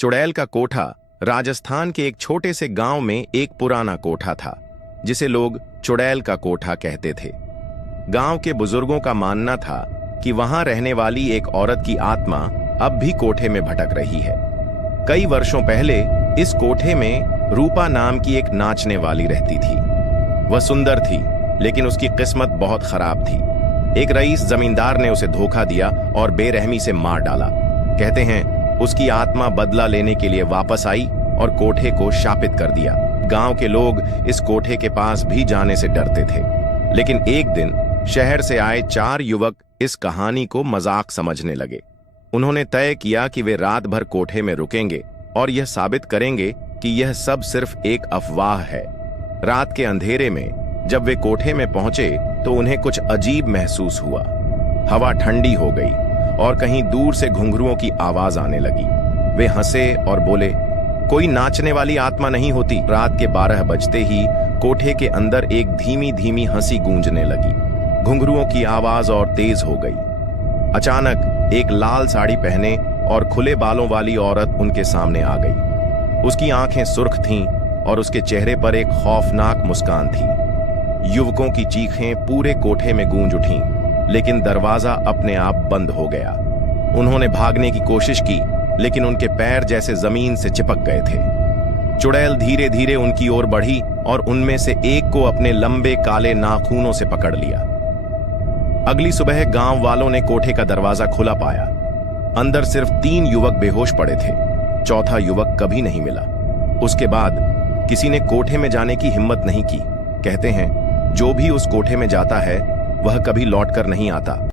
चुड़ैल का कोठा राजस्थान के एक छोटे से गांव में एक पुराना कोठा था जिसे लोग चुड़ैल का कोठा कहते थे। गांव के बुजुर्गों का मानना था कि वहां रहने वाली एक औरत की आत्मा अब भी कोठे में भटक रही है। कई वर्षों पहले इस कोठे में रूपा नाम की एक नाचने वाली रहती थी। वह सुंदर थी, लेकिन उसकी किस्मत बहुत खराब थी। एक रईस जमींदार ने उसे धोखा दिया और बेरहमी से मार डाला। कहते हैं उसकी आत्मा बदला लेने के लिए वापस आई और कोठे को शापित कर दिया। गांव के लोग इस कोठे के पास भी जाने से डरते थे, लेकिन एक दिन शहर से आए 4 युवक इस कहानी को मजाक समझने लगे। उन्होंने तय किया कि वे रात भर कोठे में रुकेंगे और यह साबित करेंगे कि यह सब सिर्फ एक अफवाह है। रात के अंधेरे में जब वे कोठे में पहुंचे तो उन्हें कुछ अजीब महसूस हुआ। हवा ठंडी हो गई और कहीं दूर से घुंघरुओं की आवाज आने लगी। वे हंसे और बोले, कोई नाचने वाली आत्मा नहीं होती। रात के 12 बजते ही कोठे के अंदर एक धीमी धीमी हंसी गूंजने लगी। घुंघरुओं की आवाज और तेज हो गई। अचानक एक लाल साड़ी पहने और खुले बालों वाली औरत उनके सामने आ गई। उसकी आंखें सुर्ख थीं और उसके चेहरे पर एक खौफनाक मुस्कान थी। युवकों की चीखें पूरे कोठे में गूंज उठीं, लेकिन दरवाजा अपने आप बंद हो गया। उन्होंने भागने की कोशिश की, लेकिन उनके पैर जैसे जमीन से चिपक गए थे। चुड़ैल धीरे धीरे उनकी ओर बढ़ी और उनमें से एक को अपने लंबे काले नाखूनों से पकड़ लिया। अगली सुबह गांव वालों ने कोठे का दरवाजा खुला पाया। अंदर सिर्फ 3 युवक बेहोश पड़े थे। चौथा युवक कभी नहीं मिला। उसके बाद किसी ने कोठे में जाने की हिम्मत नहीं की। कहते हैं जो भी उस कोठे में जाता है वह कभी लौटकर नहीं आता।